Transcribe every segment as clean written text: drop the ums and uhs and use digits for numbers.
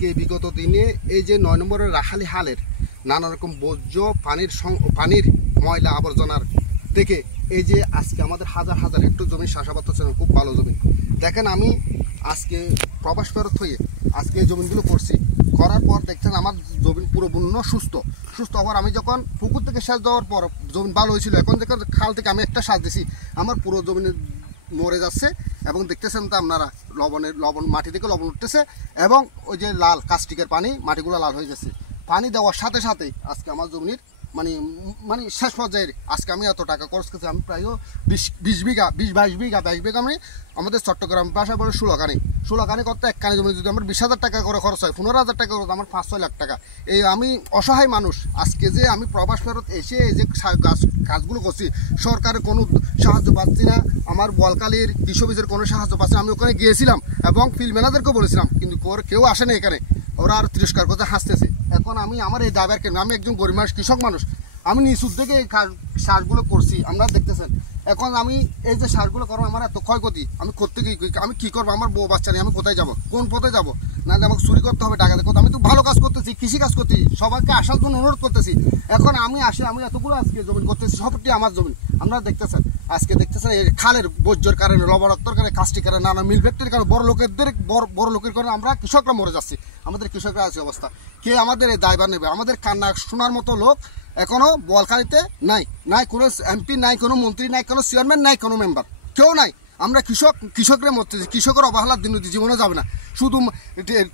আজকে বিগত দিনে এই যে ৯ নম্বরের রাখালি হালের নানা রকম বর্জ্য পানির ময়লা আবর্জনার দেখে এই যে আজকে আমাদের হাজার হাজার হেক্টর জমি চাষাবাদ হচ্ছে, খুব ভালো জমি। দেখেন আমি আজকে প্রবাস ফেরত হয়ে আজকে এই জমিগুলো করছি, করার পর দেখছেন আমার জমি পুরোপূর্ণ সুস্থ হওয়ার। আমি যখন পুকুর থেকে সেচ দেওয়ার পর জমি ভালো হয়েছিল, এখন যখন খাল থেকে আমি একটা সেচ দিছি আমার পুরো জমি মরে যাচ্ছে। এবং দেখতেছেন তো আপনারা লবণ মাটি থেকে লবণ উঠতেছে এবং ওই যে লাল কাস্টিকের পানি মাটিগুলো লাল হয়ে যাচ্ছে। পানি দেওয়ার সাথে সাথেই আজকে আমার জমির মানে শেষ পর্যায়ে আজকে আমি এত টাকা খরচ করছি। আমি প্রায় 22 বিঘা আমি আমাদের চট্টগ্রাম ভাষায় বলে 16 কানি করতে এক কানি জমি যদি আমার 20,000 টাকা করে খরচ হয়, 15,000 টাকা করে আমার 5-6 লাখ টাকা। এই আমি অসহায় মানুষ, আজকে যে আমি প্রবাস ফেরত এসে এই যে কাজগুলো করছি, সরকারের কোনো সাহায্য পাচ্ছি না, আমার বলকালির কৃষি অফিসের কোনো সাহায্য পাচ্ছি না। আমি ওখানে গিয়েছিলাম এবং ফিল্ড ম্যানেজারকেও বলেছিলাম, কিন্তু কেউ আসেনি এখানে, ওরা আর তিরস্কার করতে হাসতেছে। এখন আমি আমার এই দাবার কেন, আমি একজন গরিব মানুষ, কৃষক মানুষ, আমি নিচুর থেকে এই সারগুলো করছি, আপনারা দেখতেছেন। এখন আমি এই যে সারগুলো করবো আমার এত ক্ষয়ক্ষতি, আমি করতে গিয়ে আমি কী করবো? আমার বউ বাচ্চা নিয়ে আমি কোথায় যাবো? কোন পথে যাবো? নাহলে আমাকে চুরি করতে হবে, ডাকাতি করতে। আমি তো ভালো কাজ করতেছি, কৃষি কাজ করতেছি, সবাইকে আসার জন্য অনুরোধ করতেছি। এখন আমি এতগুলো আজকে জমি করতেছি, সবটি আমার জমি। আপনারা দেখতেছেন আজকে দেখতেছেন এই খালের বর্জ্যের কারণে, লবণাক্তর কারণে, কাস্টিক কারণে, নানা মিল ফ্যাক্টরির কারণে, বড় লোকের কারণে আমরা কৃষকরা মরে যাচ্ছি। আমাদের কৃষকরা আছে অবস্থা, কে আমাদের এই দায়ভার নেবে? আমাদের কান্না শোনার মতো লোক এখনো বোয়ালখালীতে নাই কোনো এমপি, নাই কোনো মন্ত্রী, নাই কোনো চেয়ারম্যান, নাই কোনো মেম্বার, কেউ নাই। আমরা কৃষকরা মরতেছি, কৃষকের অবহেলার দিন জীবনে যাবে না। শুধু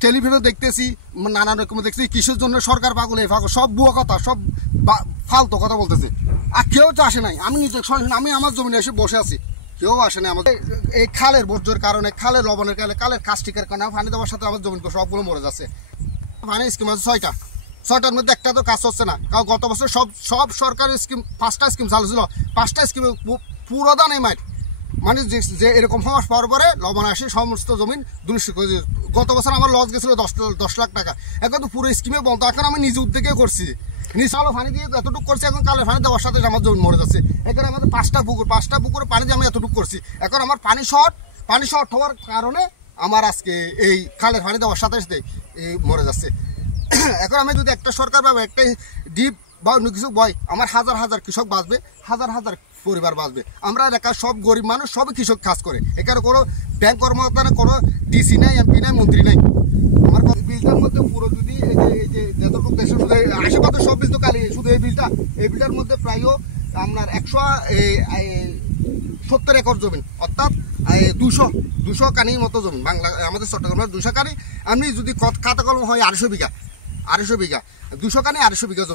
টেলিভিশনে দেখতেছি, নানা রকম দেখতেছি কৃষির জন্য সরকার পাগল, এই পাগল, সব বুয়া কথা, সব ফালতু কথা বলতেছে। আর কেউ তো আসে নাই। আমি নিজে আমি আমার জমিনে এসে বসে আছি, কেউ আসে নাই। আমাদের এই খালের বর্জ্যের কারণে, খালের লবণের কারণে, খালের কাস্টিকের কারণে পানি দেওয়ার সাথে আমার জমি সবগুলো মরে যাচ্ছে। পানি স্কিম আছে 6টার মধ্যে একটা তো কাজ হচ্ছে না। কারণ গত বছর সব সরকারি স্কিম 5টা স্কিম চালু ছিল, 5টা স্কিমে পুরো দানে মাইট, মানে যে এরকম সমাজ পাওয়ার পরে লবণ আসে সমস্ত জমিন দুনিশ করে। গত বছর আমার লস গেছিল 10 লাখ টাকা। এখন তো পুরো স্কিমে বন্ধ। এখন আমি নিজ উদ্যোগে করছি, নিজ আলো পানি দিয়ে এতটুকু করছি। এখন কালের পানি দেওয়ার সাথে আমার জমি মরে যাচ্ছে। এখানে আমাদের 5টা পুকুরে পানি দিয়ে আমি এতটুকু করছি। এখন আমার পানি শর্ট হওয়ার কারণে আমার আজকে এই খালের পানি দেওয়ার সাথে সাথে মরে যাচ্ছে। এখন আমি যদি একটা সরকার পাবে, একটা ডিপ বা অন্য কিছু বয়, আমার হাজার হাজার কৃষক বাঁচবে, হাজার হাজার পরিবার বাঁচবে। আমরা এলাকার সব গরিব মানুষ, সবই কৃষক কাজ করে। এখানে কোনো ব্যাংক কর্মকর্তা নেই, কোনো ডিসি নাই, এমপি নাই, মন্ত্রী নাই। আমার বিলটার মধ্যে পুরো যদি এই যে যতটুকু দেশে শুধু আশেপাশে সব বিল তো কালি, শুধু এই বিলটার মধ্যে প্রায় আপনার 170 একর জমি, অর্থাৎ 200 কানির মতো জমি। বাংলা আমাদের চট্টগ্রামের 200 কানি। আমি যদি খাতা কলম হয় 250 বিঘা, 200 কানি 250 বিঘা জমি।